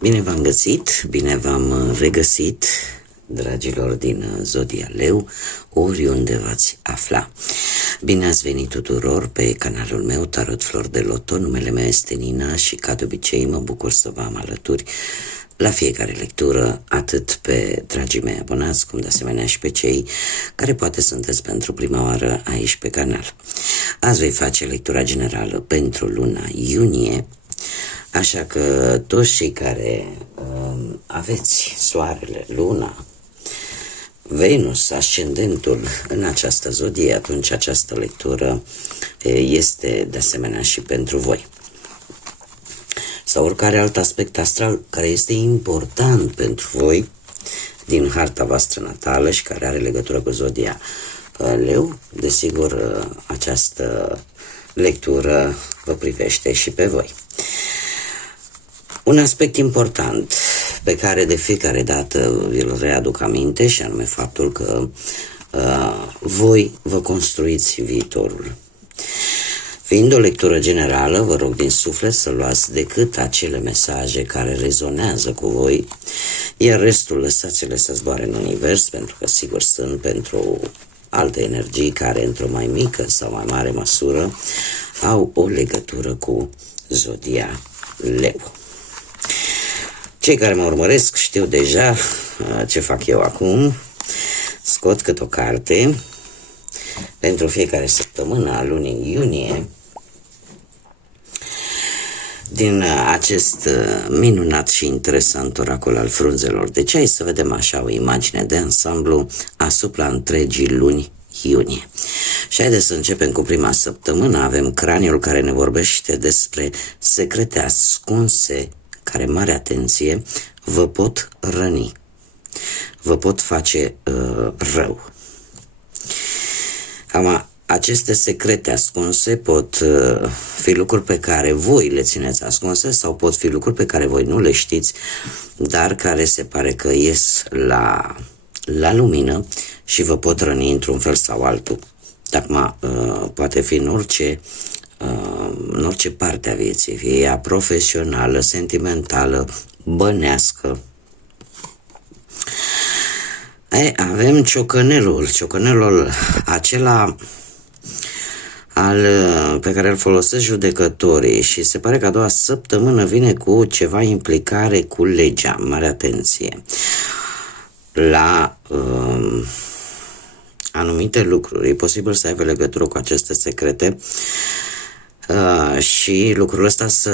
Bine v-am găsit, bine v-am regăsit, dragilor din Zodia Leu, oriunde v-ați afla. Bine ați venit tuturor pe canalul meu Tarot Flor de Loto. Numele meu este Nina și, ca de obicei, mă bucur să vă am alături la fiecare lectură, atât pe dragii mei abonați, cum de asemenea și pe cei care poate sunteți pentru prima oară aici pe canal. Azi voi face lectura generală pentru luna iunie, așa că toți cei care aveți soarele, luna, Venus, ascendentul în această zodie, atunci această lectură este de asemenea și pentru voi. Sau oricare alt aspect astral care este important pentru voi din harta voastră natală și care are legătură cu zodia Leu, desigur această lectură vă privește și pe voi. Un aspect important pe care de fiecare dată vi-l readuc aminte, și anume faptul că voi vă construiți viitorul. Fiind o lectură generală, vă rog din suflet să luați decât acele mesaje care rezonează cu voi, iar restul lăsați-le să zboare în univers, pentru că sigur sunt pentru alte energii care într-o mai mică sau mai mare măsură au o legătură cu zodia Leu. Cei care mă urmăresc știu deja ce fac eu acum. Scot cât o carte pentru fiecare săptămână a lunii iunie din acest minunat și interesant oracol al frunzelor de ceai, să vedem așa o imagine de ansamblu asupra întregii luni iunie. Și haideți să începem cu prima săptămână. Avem craniul care ne vorbește despre secrete ascunse care, mare atenție, vă pot răni, vă pot face rău. Aceste secrete ascunse pot fi lucruri pe care voi le țineți ascunse sau pot fi lucruri pe care voi nu le știți, dar care se pare că ies la lumină și vă pot răni într-un fel sau altul. Acum poate fi în orice parte a vieții, fie ea profesională, sentimentală, bănească. Avem ciocănelul acela pe care îl folosesc judecătorii și se pare că a doua săptămână vine cu ceva implicare cu legea. Mare atenție la anumite lucruri. E posibil să aibă legătură cu aceste secrete și lucrul ăsta să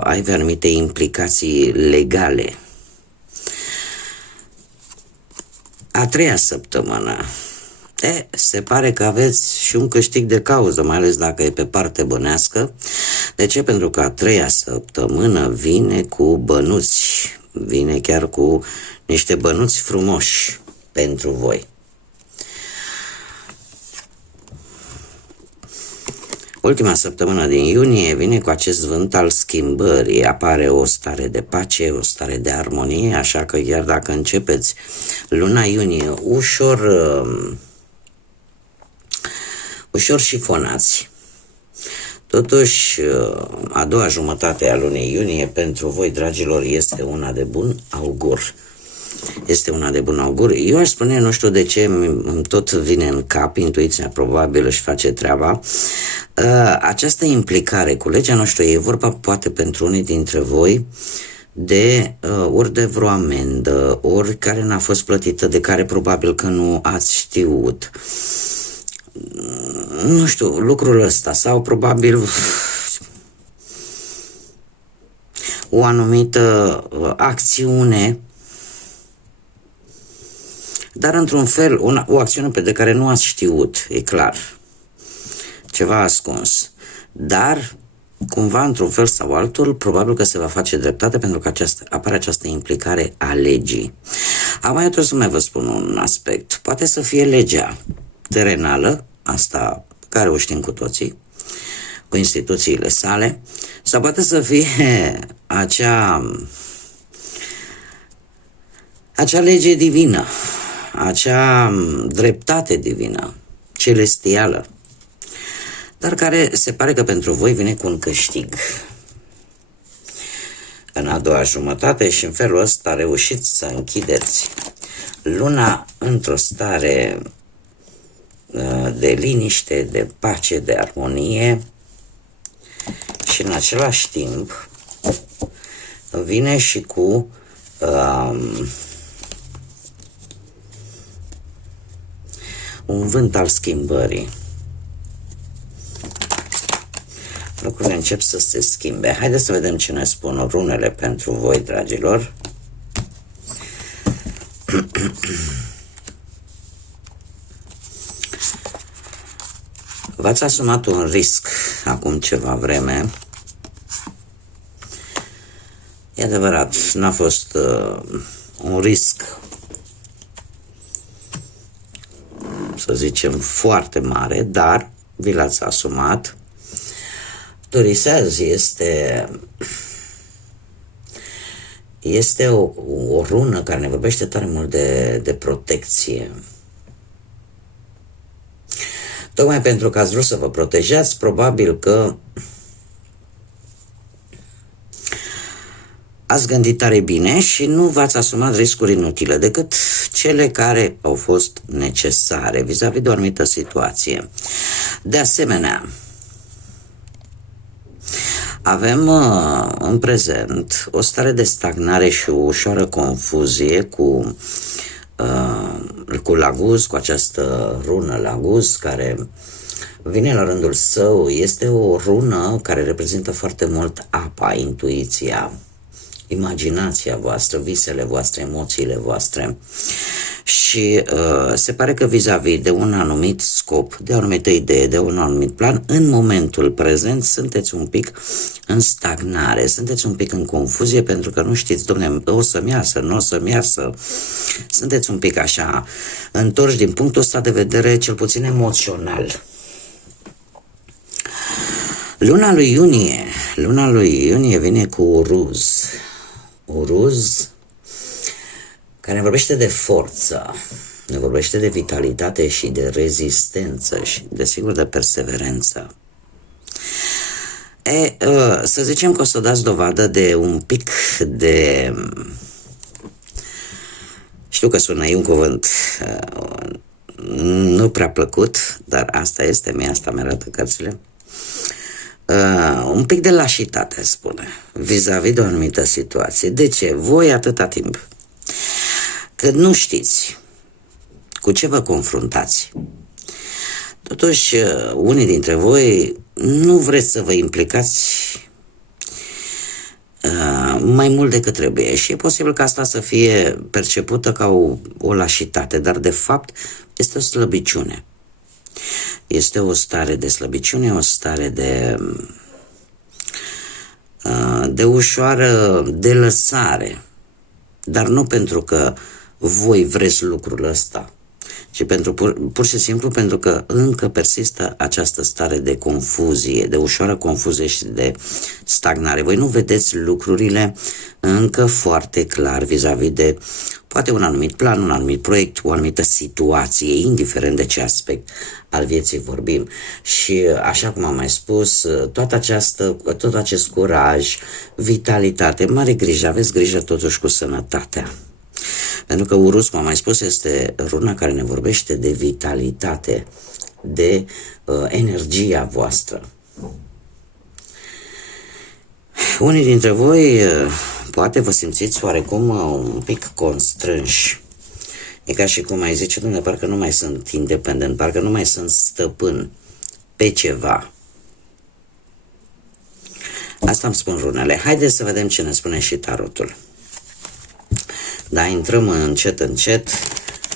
aibă anumite implicații legale. A treia săptămână, se pare că aveți și un câștig de cauză, mai ales dacă e pe parte bănească. De ce? Pentru că a treia săptămână vine cu bănuți, vine chiar cu niște bănuți frumoși pentru voi. Ultima săptămână din iunie vine cu acest vânt al schimbării, apare o stare de pace, o stare de armonie, așa că chiar dacă începeți luna iunie ușor șifonați, totuși a doua jumătate a lunii iunie pentru voi, dragilor, este una de bun augur. Este una de bun augur. Eu aș spune, nu știu de ce, îmi tot vine în cap, intuiția probabil își face treaba, această implicare cu legea, nu știu, e vorba poate pentru unii dintre voi de ori de vreo amendă, ori care n-a fost plătită, de care probabil că nu ați știut. Nu știu, lucrul ăsta, sau probabil o anumită acțiune, dar într-un fel o acțiune de care nu ați știut, e clar, ceva ascuns, dar cumva într-un fel sau altul probabil că se va face dreptate, pentru că apare această implicare a legii. Acum eu trebuie să mai vă spun un aspect. Poate să fie legea terenală, asta care o știm cu toții, cu instituțiile sale, sau poate să fie acea lege divină, acea dreptate divină, celestială, dar care se pare că pentru voi vine cu un câștig. în a doua jumătate și în felul ăsta reușiți să închideți luna într-o stare de liniște, de pace, de armonie și în același timp vine și cu un vânt al schimbării. Lucrurile încep să se schimbe. Haideți să vedem ce ne spun runele pentru voi, dragilor. V-ați asumat un risc acum ceva vreme. E adevărat, n-a fost un risc, să zicem, foarte mare, dar vi l-ați asumat. Turiseaz este o rună care ne vorbește tare mult de protecție. Tocmai pentru că ați vrut să vă protejați, probabil că ați gândit tare bine și nu v-ați asumat riscuri inutile, decât cele care au fost necesare vis-a-vis de o anumită situație. De asemenea, avem în prezent o stare de stagnare și o ușoară confuzie cu Laguz, cu această rună Laguz, care vine la rândul său. Este o rună care reprezintă foarte mult apa, intuiția, imaginația voastră, visele voastre, emoțiile voastre. Și se pare că vis-a-vis de un anumit scop, de o anumită idee, de un anumit plan, în momentul prezent sunteți un pic în stagnare, sunteți un pic în confuzie pentru că nu știți, dom'le, o să-mi iasă, nu o să-mi iasă. Sunteți un pic așa întorși din punctul ăsta de vedere, cel puțin emoțional. Luna lui iunie vine cu Uruz. Uruz, care ne vorbește de forță, ne vorbește de vitalitate și de rezistență și, desigur, de perseverență. Să zicem că o să dați dovadă de un pic de... Știu că sună, e un cuvânt nu prea plăcut, dar asta este, asta mi-arată cărțile. Un pic de lașitate, spune, vis-a-vis de o anumită situație. De ce? Voi atâta timp cât nu știți cu ce vă confruntați, totuși unii dintre voi nu vreți să vă implicați mai mult decât trebuie și e posibil ca asta să fie percepută ca o lașitate, dar de fapt este o slăbiciune. Este o stare de slăbiciune, o stare de ușoară delăsare, dar nu pentru că voi vreți lucrul ăsta, ci pur și simplu pentru că încă persistă această stare de confuzie, de ușoară confuzie și de stagnare. Voi nu vedeți lucrurile încă foarte clar vis-a-vis de poate un anumit plan, un anumit proiect, o anumită situație, indiferent de ce aspect al vieții vorbim. Și așa cum am mai spus, tot acest curaj, vitalitate, mare grijă, aveți grijă totuși cu sănătatea. Pentru că Uruz, cum am mai spus, este runa care ne vorbește de vitalitate, de energia voastră. Unii dintre voi poate vă simțiți oarecum un pic constrânși. E ca și cum ai zice, dom'le, parcă nu mai sunt independent, parcă nu mai sunt stăpân pe ceva. Asta îmi spun runele. Haideți să vedem ce ne spune și tarotul. Da, intrăm încet, încet,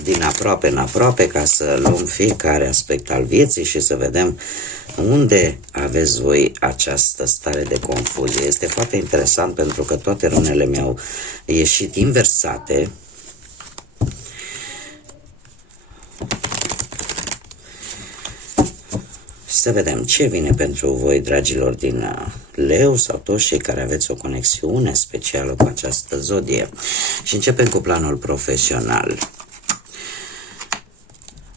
din aproape în aproape, ca să luăm fiecare aspect al vieții și să vedem unde aveți voi această stare de confuzie. Este foarte interesant pentru că toate runele mi-au ieșit inversate. Să vedem ce vine pentru voi, dragilor, din Leu sau toți cei care aveți o conexiune specială cu această zodie. Și începem cu planul profesional.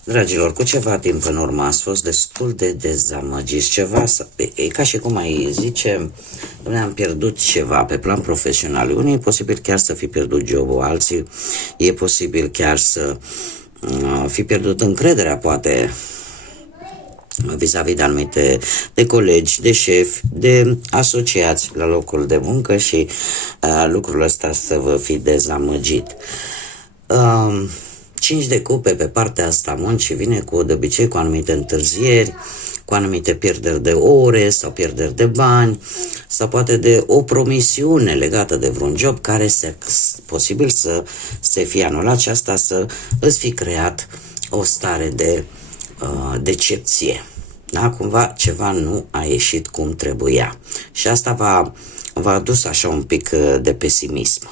Dragilor, cu ceva timp în urmă ați fost destul de dezamăgiți, e ca și cum ai zice, am pierdut ceva pe plan profesional. Unii e posibil chiar să fi pierdut jobul, alții e posibil chiar să fi pierdut încrederea, poate, vis-a-vis de anumite, de colegi, de șefi, de asociați la locul de muncă și lucrul ăsta să vă fi dezamăgit. 5 de cupe pe partea asta muncii vine de obicei cu anumite întârzieri, cu anumite pierderi de ore sau pierderi de bani sau poate de o promisiune legată de vreun job care posibil să se fie anulat și asta să îți fi creat o stare de decepție. Da? Cumva ceva nu a ieșit cum trebuia și asta v-a adus așa un pic de pesimism.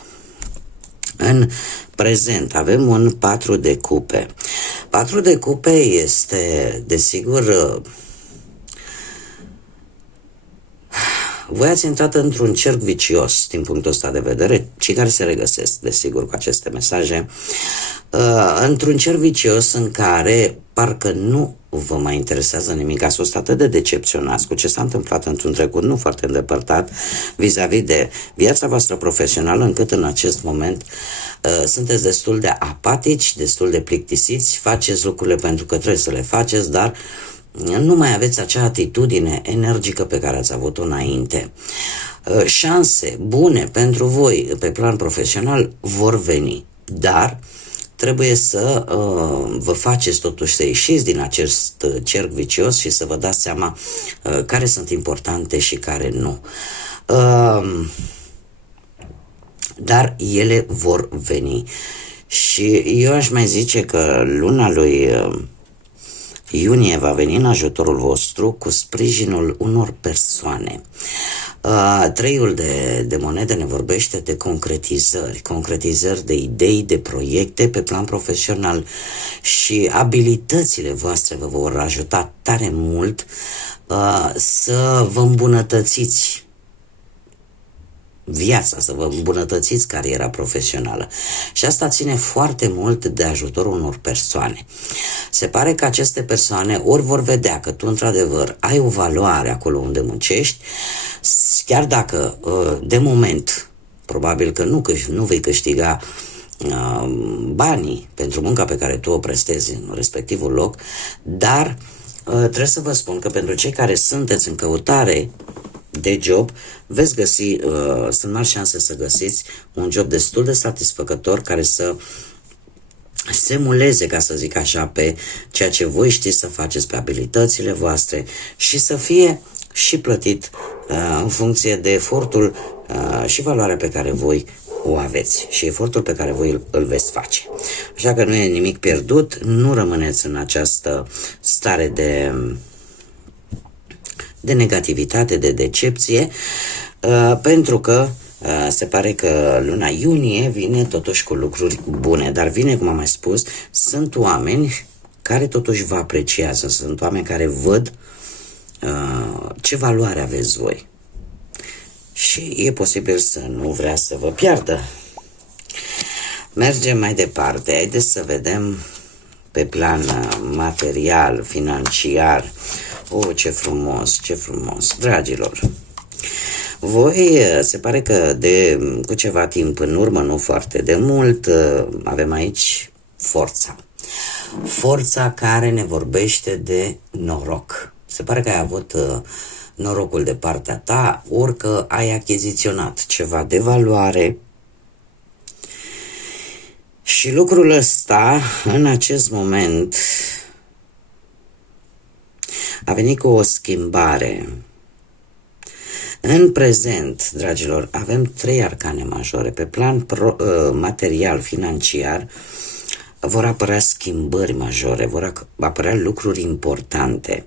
În prezent avem un 4 de cupe. 4 de cupe este, desigur, voi ați intrat într-un cerc vicios din punctul ăsta de vedere, cei care se regăsesc, desigur, cu aceste mesaje, într-un cerc vicios în care parcă nu vă mai interesează nimic, ați fost atât de decepționați cu ce s-a întâmplat într-un trecut nu foarte îndepărtat vis-a-vis de viața voastră profesională, încât în acest moment sunteți destul de apatici, destul de plictisiți, faceți lucrurile pentru că trebuie să le faceți, dar nu mai aveți acea atitudine energică pe care ați avut-o înainte. Șanse bune pentru voi pe plan profesional vor veni, dar trebuie să vă faceți totuși să ieșiți din acest cerc vicios și să vă dați seama care sunt importante și care nu. Dar ele vor veni. Și eu aș mai zice că luna lui iunie va veni în ajutorul vostru cu sprijinul unor persoane. Treiul de monede ne vorbește de concretizări de idei, de proiecte pe plan profesional și abilitățile voastre vă vor ajuta tare mult să vă îmbunătățiți viața, să vă îmbunătățiți cariera profesională. Și asta ține foarte mult de ajutorul unor persoane. Se pare că aceste persoane ori vor vedea că tu într-adevăr ai o valoare acolo unde muncești, chiar dacă de moment probabil că nu vei câștiga banii pentru munca pe care tu o prestezi în respectivul loc, dar trebuie să vă spun că pentru cei care sunteți în căutare de job, veți găsi, sunt mari șanse să găsiți un job destul de satisfăcător care să semuleze, ca să zic așa, pe ceea ce voi știți să faceți, pe abilitățile voastre și să fie și plătit în funcție de efortul și valoarea pe care voi o aveți și efortul pe care voi îl veți face. Așa că nu e nimic pierdut, nu rămâneți în această stare de negativitate, de decepție, pentru că se pare că luna iunie vine totuși cu lucruri bune, dar vine, cum am mai spus, sunt oameni care totuși vă apreciază, sunt oameni care văd ce valoare aveți voi și e posibil să nu vrea să vă piardă. Mergem mai departe, haideți să vedem pe plan material, financiar. Ce frumos, ce frumos, dragilor. Voi, se pare că cu ceva timp în urmă, nu foarte de mult, avem aici forța. Forța care ne vorbește de noroc. Se pare că ai avut norocul de partea ta, ori că ai achiziționat ceva de valoare. Și lucrul ăsta, în acest moment, a venit cu o schimbare. În prezent, dragilor, avem 3 arcane majore. Pe plan material, financiar, vor apărea schimbări majore, vor apărea lucruri importante.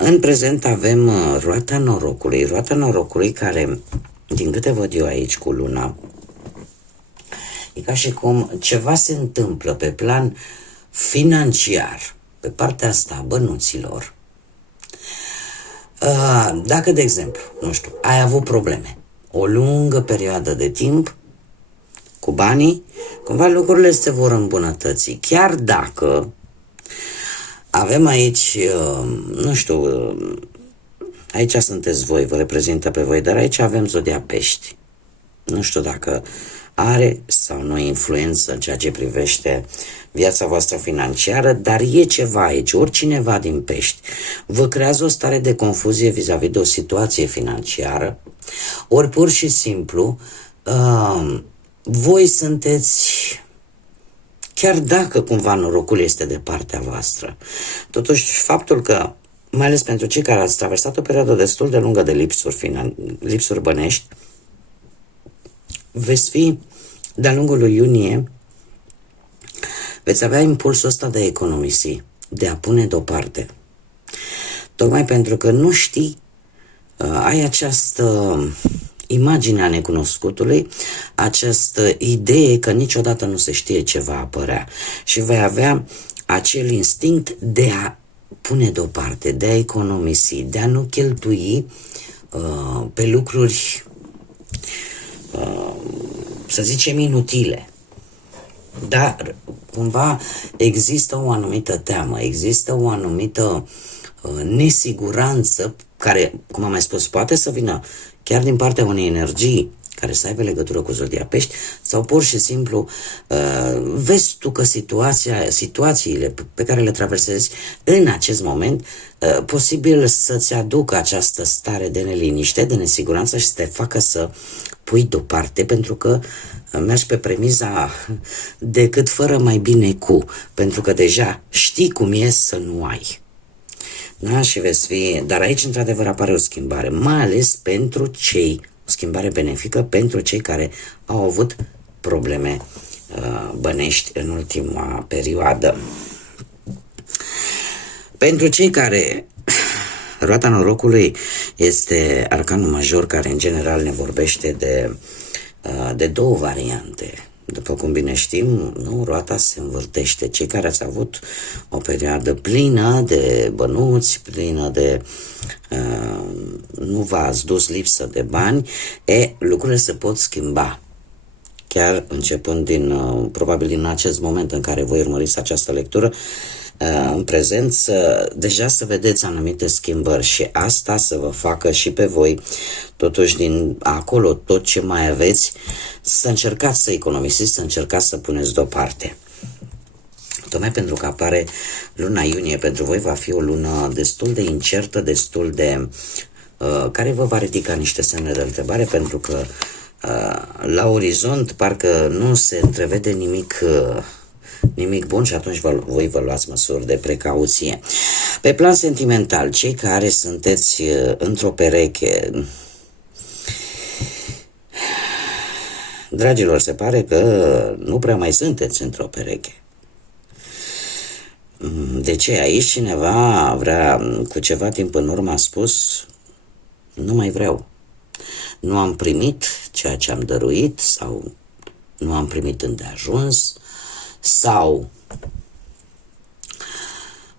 În prezent avem roata norocului care, din câte văd eu aici cu luna, e ca și cum ceva se întâmplă pe plan financiar, pe partea asta a bănuților. Dacă, de exemplu, nu știu, ai avut probleme o lungă perioadă de timp cu banii, cumva lucrurile se vor îmbunătăți. Chiar dacă Avem aici, nu știu, aici sunteți voi, vă reprezintă pe voi, dar aici avem zodia Pești. Nu știu dacă are sau nu influență în ceea ce privește viața voastră financiară, dar e ceva aici, oricineva din Pești vă creează o stare de confuzie vis-a-vis de o situație financiară, ori pur și simplu voi sunteți, chiar dacă cumva norocul este de partea voastră, totuși faptul că, mai ales pentru cei care ați traversat o perioadă destul de lungă de lipsuri bănești, veți fi, de-a lungul lui iunie, veți avea impulsul ăsta de a economisi, de a pune deoparte. Tocmai pentru că nu știi, ai această imagine a necunoscutului, această idee că niciodată nu se știe ce va apărea și vei avea acel instinct de a pune deoparte, de a economisi, de a nu cheltui pe lucruri, să zicem, inutile. Dar cumva există o anumită teamă, există o anumită nesiguranță care, cum am mai spus, poate să vină chiar din partea unei energii care să aibă legătură cu zodia Pești, sau pur și simplu vezi tu că situațiile pe care le traversezi în acest moment posibil să-ți aducă această stare de neliniște, de nesiguranță și să te facă să pui deoparte, pentru că mergi pe premiza decât fără mai bine cu, pentru că deja știi cum e să nu ai. Da? Și veți fi, dar aici într-adevăr apare o schimbare, mai ales pentru cei, o schimbare benefică pentru cei care au avut probleme bănești în ultima perioadă. Pentru cei care, roata norocului este arcanul major, care în general ne vorbește de două variante. După cum bine știm, nu, roata se învârtește. Cei care ați avut o perioadă plină de bănuți, plină de nu v-ați dus lipsă de bani, lucrurile se pot schimba. Chiar începând probabil din acest moment în care voi urmăriți această lectură, în prezent, deja să vedeți anumite schimbări și asta să vă facă și pe voi, totuși din acolo tot ce mai aveți, să încercați să economisiți, să încercați să puneți deoparte. Tocmai pentru că apare luna iunie, pentru voi va fi o lună destul de incertă, destul de care vă va ridica niște semne de întrebare, pentru că la orizont parcă nu se întrevede nimic bun și atunci voi vă luați măsuri de precauție. Pe plan sentimental, cei care sunteți într-o pereche, dragilor, se pare că nu prea mai sunteți într-o pereche. De ce? Aici cineva cu ceva timp în urmă a spus: nu mai vreau. Nu am primit ceea ce am dăruit, sau nu am primit îndeajuns, sau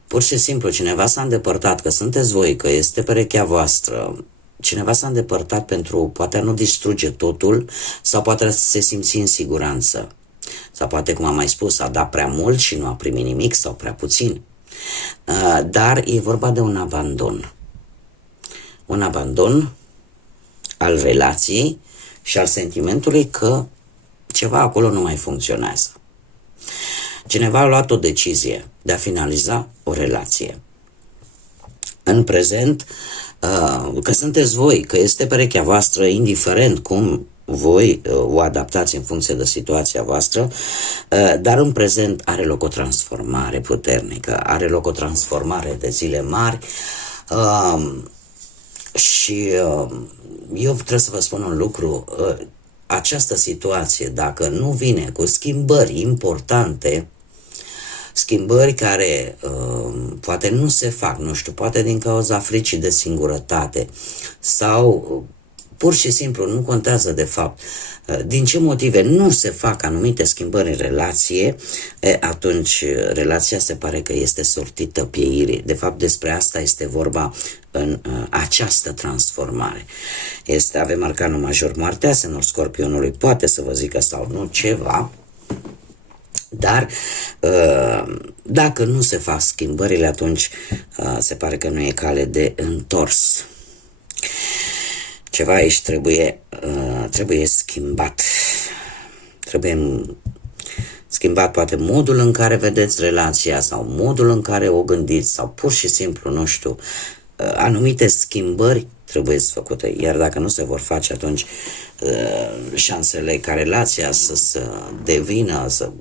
pur și simplu cineva s-a îndepărtat, că sunteți voi, că este perechea voastră, cineva s-a îndepărtat pentru poate a nu distruge totul, sau poate să se simți în siguranță, sau poate, cum am mai spus, a dat prea mult și nu a primit nimic sau prea puțin. Dar e vorba de un abandon. Un abandon al relației și al sentimentului că ceva acolo nu mai funcționează. Cineva a luat o decizie de a finaliza o relație. În prezent, că sunteți voi, că este perechea voastră, indiferent cum voi o adaptați în funcție de situația voastră, dar în prezent are loc o transformare puternică, are loc o transformare de zile mari și eu trebuie să vă spun un lucru: această situație, dacă nu vine cu schimbări importante, schimbări care poate nu se fac, nu știu, poate din cauza fricii de singurătate sau pur și simplu, nu contează de fapt din ce motive nu se fac anumite schimbări în relație, atunci relația se pare că este sortită pieirii. De fapt, despre asta este vorba în această transformare. Avem arcanul major, moartea, semnul Scorpionului, poate să vă zică sau nu ceva, Dar dacă nu se fac schimbările, atunci se pare că nu e cale de întors. Ceva aici trebuie schimbat. Trebuie schimbat poate modul în care vedeți relația sau modul în care o gândiți sau pur și simplu, nu știu, anumite schimbări trebuie făcute, iar dacă nu se vor face, atunci șansele ca relația să devină, să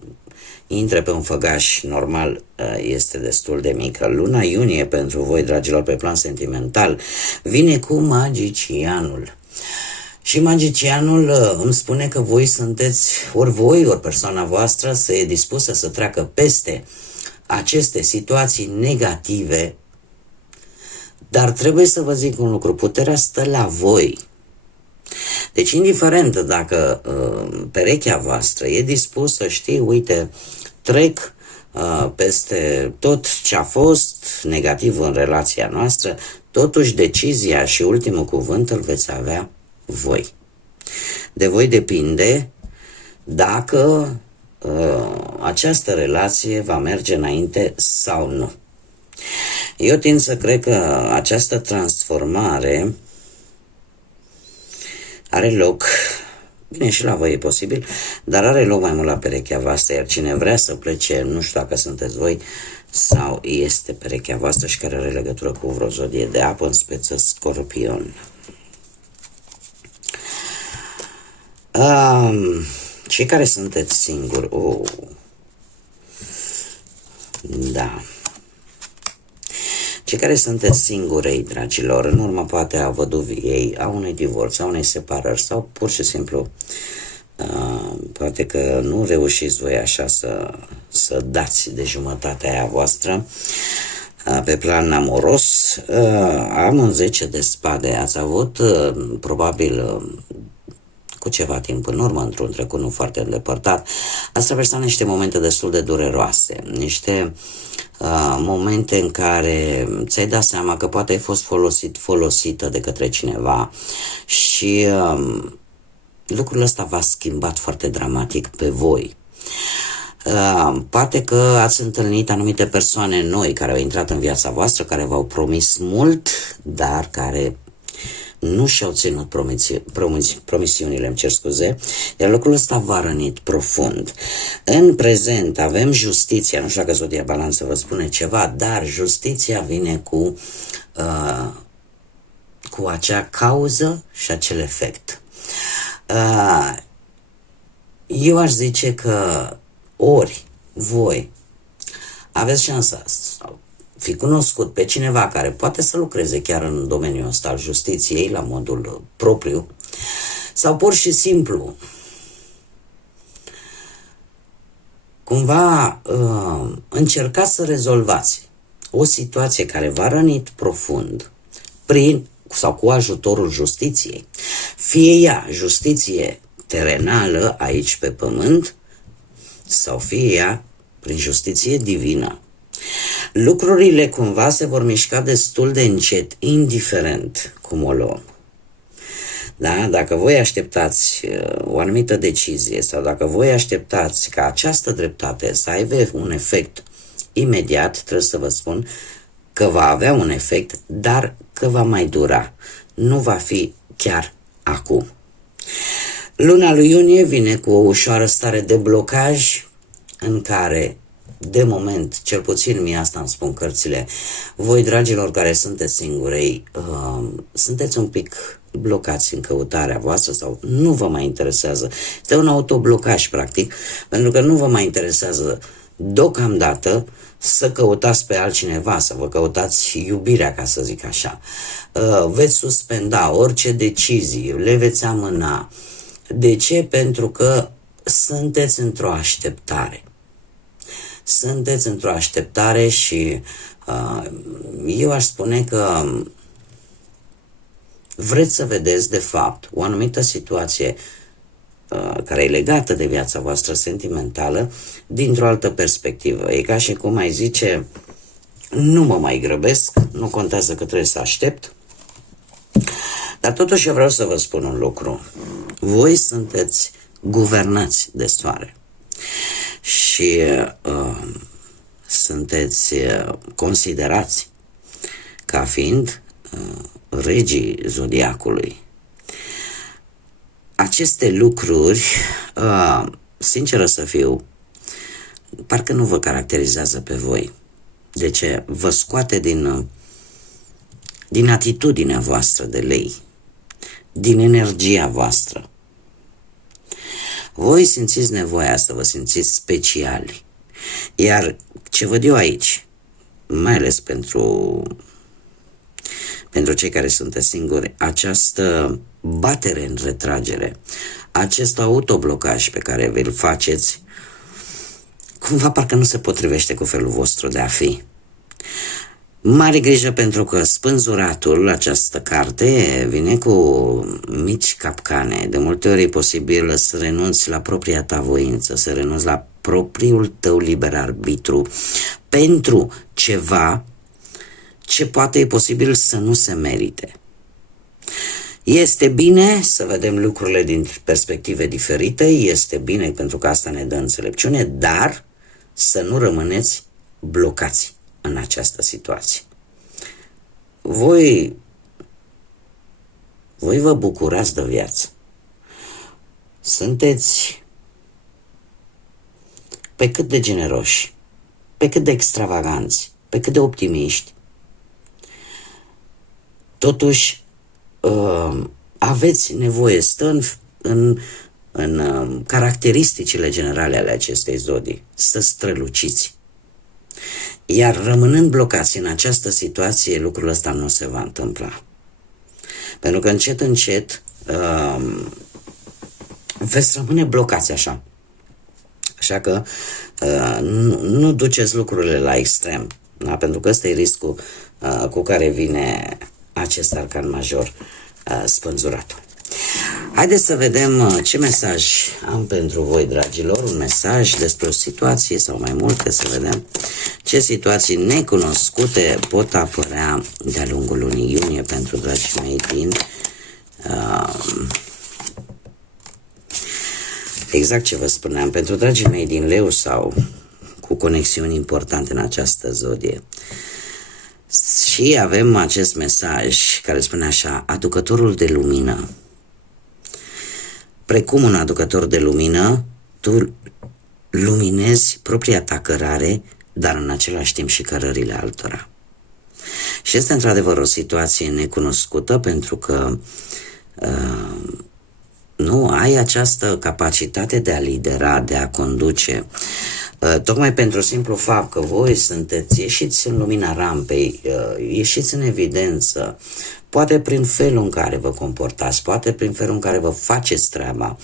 intre pe un făgaș normal este destul de mică. Luna iunie pentru voi, dragilor, pe plan sentimental, vine cu magicianul. Și magicianul îmi spune că voi sunteți, ori persoana voastră, să e dispusă să treacă peste aceste situații negative, dar trebuie să vă zic un lucru, puterea stă la voi. Deci, indiferent dacă perechea voastră e dispusă, știi, uite, trec peste tot ce a fost negativ în relația noastră, totuși decizia și ultimul cuvânt îl veți avea voi. De voi depinde dacă această relație va merge înainte sau nu. Eu tind să cred că această transformare are loc, bine, și la voi e posibil, dar are loc mai mult la perechea voastră, iar cine vrea să plece, nu știu dacă sunteți voi sau este perechea voastră și care are legătură cu vreo zodie de apă, în speță Scorpion. Cei care sunteți singuri, da. Cei care sunteți singurei, dragilor, în urma poate a văduviei, a unui divorț, a unei separări sau pur și simplu poate că nu reușiți voi așa să dați de jumătatea aia voastră pe plan amoros. Am un 10 de spade, ați avut probabil cu ceva timp în urmă, într-un trecut nu foarte îndepărtat, ați traversat niște momente destul de dureroase, niște momente în care ți-ai dat seama că poate ai fost folosită de către cineva și lucrul ăsta v-a schimbat foarte dramatic pe voi. Poate că ați întâlnit anumite persoane noi care au intrat în viața voastră, care v-au promis mult, dar care nu și-au ținut promisiunile, îmi cer scuze, iar lucrul ăsta v-a rănit profund. În prezent avem justiția, nu știu dacă zodia balanță vă spune ceva, dar justiția vine cu acea cauză și acel efect. Eu aș zice că ori voi aveți șansa sau fi cunoscut pe cineva care poate să lucreze chiar în domeniul ăsta al justiției la modul propriu sau pur și simplu cumva încercați să rezolvați o situație care v-a rănit profund prin sau cu ajutorul justiției, fie ea justiție terenală aici pe pământ sau fie ea prin justiție divină. Lucrurile cumva se vor mișca destul de încet, indiferent cum o luăm. Da? Dacă voi așteptați o anumită decizie sau dacă voi așteptați ca această dreptate să aibă un efect imediat, trebuie să vă spun că va avea un efect, dar că va mai dura. Nu va fi chiar acum. Luna lui iunie vine cu o ușoară stare de blocaj în care, de moment, cel puțin mie asta îmi spun cărțile, voi, dragilor care sunteți singurei, sunteți un pic blocați în căutarea voastră sau nu vă mai interesează. Este un autoblocaj, practic, pentru că nu vă mai interesează deocamdată să căutați pe altcineva, să vă căutați iubirea, ca să zic așa. Veți suspenda orice decizii, le veți amâna. De ce? Pentru că sunteți într-o așteptare. Sunteți într-o așteptare și eu aș spune că vreți să vedeți, de fapt, o anumită situație care e legată de viața voastră sentimentală dintr-o altă perspectivă. E ca și cum ai zice, nu mă mai grăbesc, nu contează că trebuie să aștept, dar totuși eu vreau să vă spun un lucru. Voi sunteți guvernați de soare. și sunteți considerați ca fiind regii zodiacului. Aceste lucruri, sinceră să fiu, parcă nu vă caracterizează pe voi. De ce? Vă scoate din atitudinea voastră de lei, din energia voastră. Voi simțiți nevoia să vă simțiți speciali. Iar ce văd eu aici, mai ales pentru cei care sunteți singuri, această batere în retragere, acest autoblocaj pe care vi-l faceți, cumva parcă nu se potrivește cu felul vostru de a fi. Mare grijă, pentru că Spânzuratul, această carte, vine cu mici capcane. De multe ori e posibil să renunți la propria ta voință, să renunți la propriul tău liber arbitru pentru ceva ce poate e posibil să nu se merite. Este bine să vedem lucrurile din perspective diferite, este bine pentru că asta ne dă înțelepciune, dar să nu rămâneți blocați în această situație. Voi vă bucurați de viață. Sunteți pe cât de generoși, pe cât de extravaganți, pe cât de optimiști. Totuși, aveți nevoie, stă în caracteristicile generale ale acestei zodii, să străluciți. Iar rămânând blocați în această situație, lucrul ăsta nu se va întâmpla. Pentru că încet, încet veți rămâne blocați așa. Așa că nu duceți lucrurile la extrem. Da? Pentru că ăsta e riscul cu care vine acest arcan major, Spânzuratul. Haideți să vedem ce mesaj am pentru voi, dragilor. Un mesaj despre o situație sau mai multe, să vedem ce situații necunoscute pot apărea de-a lungul lunii iunie pentru dragii mei din... exact ce vă spuneam, pentru dragii mei din Leu sau cu conexiuni importante în această zodie. Și avem acest mesaj care spune așa: aducătorul de lumină. Precum un aducător de lumină, tu luminezi propria ta cărare, dar în același timp și cărările altora. Și este într-adevăr o situație necunoscută, pentru că nu ai această capacitate de a lidera, de a conduce, tocmai pentru simplu fapt că voi ieșiți în lumina rampei, ieșiți în evidență, poate prin felul în care vă comportați, poate prin felul în care vă faceți treaba,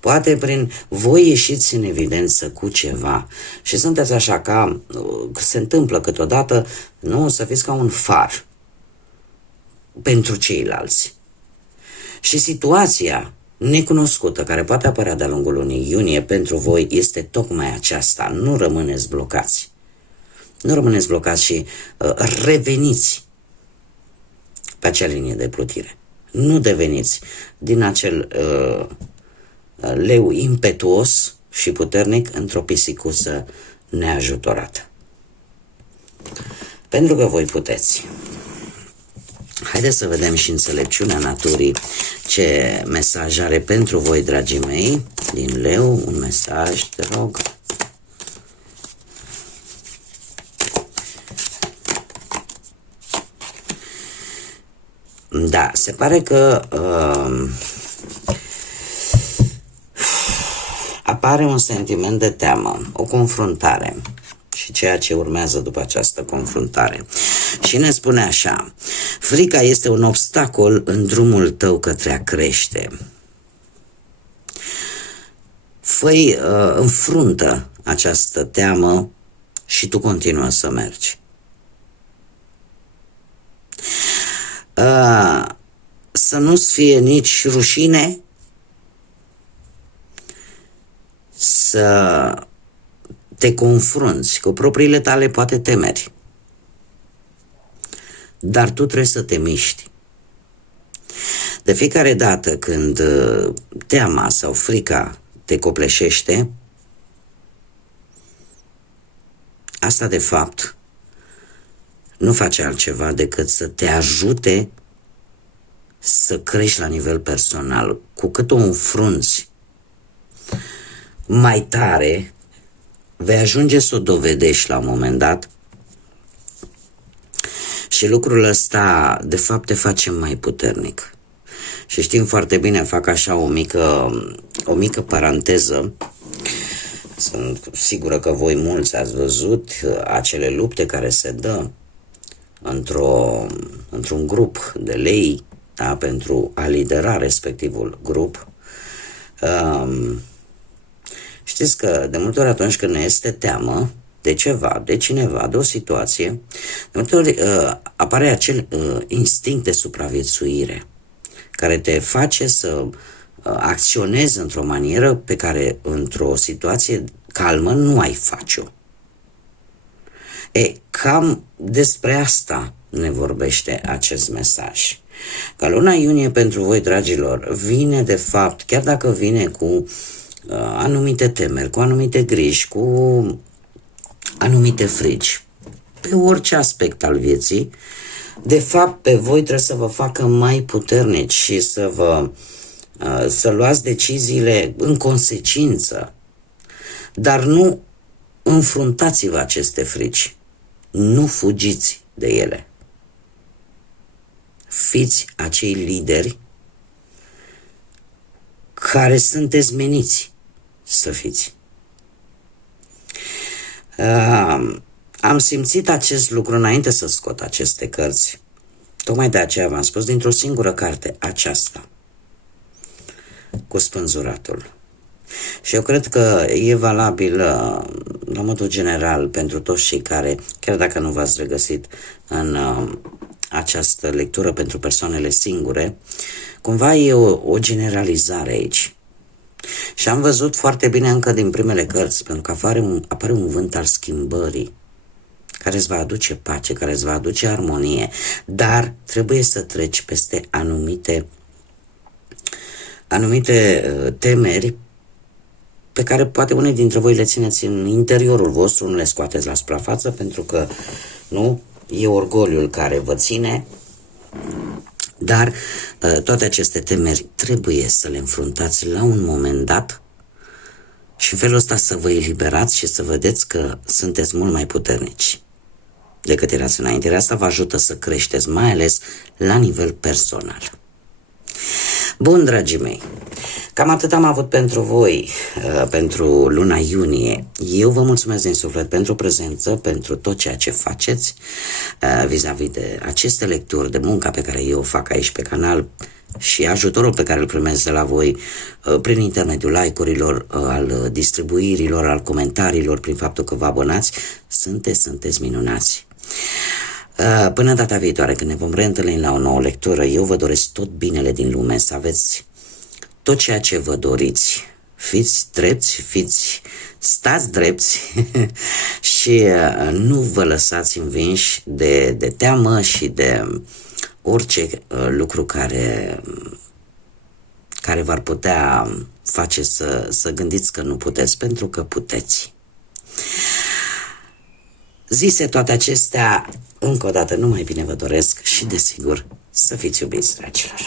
poate prin voi ieșiți în evidență cu ceva și sunteți așa ca, se întâmplă câteodată, nu, să fiți ca un far pentru ceilalți. Și situația necunoscută care poate apărea de-a lungul lunii iunie pentru voi este tocmai aceasta. Nu rămâneți blocați. Nu rămâneți blocați și reveniți pe acea linie de plutire. Nu deveniți din acel leu impetuos și puternic într-o pisicuță neajutorată. Pentru că voi puteți. Haideți să vedem și înțelepciunea naturii ce mesaj are pentru voi, dragii mei, din Leu. Un mesaj, te rog. Da, se pare că apare un sentiment de teamă, o confruntare și ceea ce urmează după această confruntare. Și ne spune așa: frica este un obstacol în drumul tău către a crește. Fă-i înfruntă această teamă și tu continuă să mergi. Să nu-ți fie nici rușine să te confrunți cu propriile tale poate temeri, dar tu trebuie să te miști. De fiecare dată când teama sau frica te copleșește, asta de fapt nu face altceva decât să te ajute să crești la nivel personal. Cu cât o înfrunți mai tare, vei ajunge să o dovedești la un moment dat și lucrul ăsta de fapt te face mai puternic. Și știm foarte bine, fac așa o mică paranteză, sunt sigură că voi mulți ați văzut acele lupte care se dă într-un grup de lei, da, pentru a lidera respectivul grup. Știți că de multe ori atunci când ne este teamă de ceva, de cineva, de o situație, de multe ori apare acel instinct de supraviețuire care te face să acționezi într-o manieră pe care într-o situație calmă nu ai face-o. Cam despre asta ne vorbește acest mesaj. Ca luna iunie pentru voi, dragilor, vine de fapt, chiar dacă vine cu anumite temeri, cu anumite griji, cu anumite frici, pe orice aspect al vieții, de fapt pe voi trebuie să vă facă mai puternici și să luați deciziile în consecință. Dar nu înfruntați-vă aceste frici. Nu fugiți de ele. Fiți acei lideri care sunteți meniți să fiți. Am simțit acest lucru înainte să scot aceste cărți. Tocmai de aceea v-am spus, dintr-o singură carte, aceasta, cu spânzuratul. Și eu cred că e valabil la modul general pentru toți cei care, chiar dacă nu v-ați regăsit în această lectură pentru persoanele singure, cumva e o generalizare aici. Și am văzut foarte bine încă din primele cărți, pentru că apare un vânt al schimbării care îți va aduce pace, care îți va aduce armonie, dar trebuie să treci peste anumite temeri pe care poate unii dintre voi le țineți în interiorul vostru, nu le scoateți la suprafață, pentru că nu e orgoliul care vă ține, dar toate aceste temeri trebuie să le înfruntați la un moment dat și în felul ăsta să vă eliberați și să vedeți că sunteți mult mai puternici decât erați înainte. Iar asta vă ajută să creșteți, mai ales la nivel personal. Bun, dragii mei, cam atât am avut pentru voi, pentru luna iunie. Eu vă mulțumesc din suflet pentru prezență, pentru tot ceea ce faceți vis-a-vis de aceste lecturi, de munca pe care eu o fac aici pe canal și ajutorul pe care îl primesc de la voi prin intermediul like-urilor, al distribuirilor, al comentariilor, prin faptul că vă abonați. Sunteți minunați. Până data viitoare, când ne vom reîntâlni la o nouă lectură, eu vă doresc tot binele din lume, să aveți tot ceea ce vă doriți. Fiți drepți, stați drepți și nu vă lăsați învinși de teamă și de orice lucru care v-ar putea face să gândiți că nu puteți, pentru că puteți. Zise toate acestea, încă o dată, numai bine vă doresc și, desigur, să fiți iubiți, dragilor.